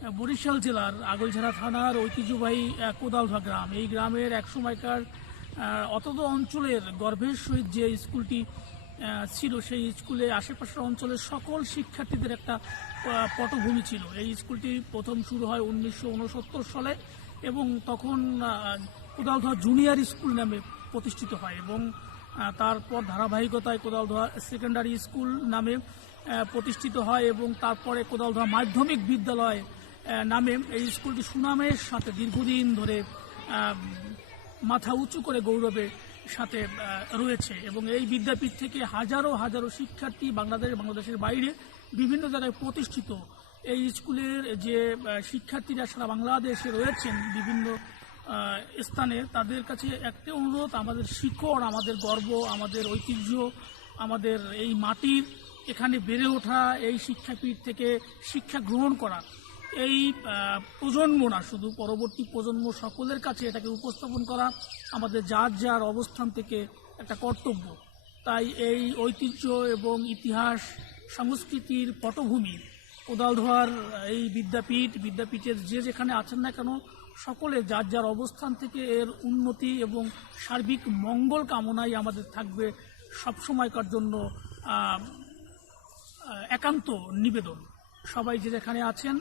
বরিশাল জেলার আগলঝাড়া থানার ঐতিহ্যবাহী আহ, কোদালধা গ্রাম। এই গ্রামের এক সময়কার অতদ অঞ্চলের গর্ভের সহিত যে স্কুলটি ছিল সেই স্কুলে আশেপাশের অঞ্চলের সকল শিক্ষার্থীদের একটা পটভূমি ছিল। এই স্কুলটি প্রথম শুরু হয় উনিশশো উনসত্তর সালে এবং তখন কোদালধা জুনিয়র স্কুল নামে প্রতিষ্ঠিত হয় এবং তারপর ধারাবাহিকতায় কোদালধোয়া সেকেন্ডারি স্কুল নামে প্রতিষ্ঠিত হয় এবং তারপরে কোদালধোয়া মাধ্যমিক বিদ্যালয় নামে এই স্কুলটি সুনামের সাথে দীর্ঘদিন ধরে মাথা উঁচু করে গৌরবের সাথে রয়েছে। এবং এই বিদ্যাপীঠ থেকে হাজারো হাজারো শিক্ষার্থী বাংলাদেশ, বাংলাদেশের বাইরে বিভিন্ন জায়গায় প্রতিষ্ঠিত। এই স্কুলের যে শিক্ষার্থীরা সারা বাংলাদেশে রয়েছেন বিভিন্ন স্থানে, তাদের কাছে একটি অনুরোধ, আমাদের শিকড় আমাদের গর্ব, আমাদের ঐতিহ্য, আমাদের এই মাটির এখানে বেড়ে ওঠা এই শিক্ষাপীঠ থেকে শিক্ষা গ্রহণ করা। এই প্রজন্ম না, শুধু পরবর্তী প্রজন্ম সকলের কাছে এটাকে উপস্থাপন করা আমাদের যার যার অবস্থান থেকে একটা কর্তব্য। তাই এই ঐতিহ্য এবং ইতিহাস, সংস্কৃতির পটভূমি, কোদালধোয়ার এই বিদ্যাপীঠ, বিদ্যাপীঠের যে যেখানে আছেন না কেন সকলে যার যার অবস্থান থেকে এর উন্নতি এবং সার্বিক মঙ্গল কামনাই আমাদের থাকবে সবসময়কার জন্য একান্ত নিবেদন। সবাই যে যেখানে আছেন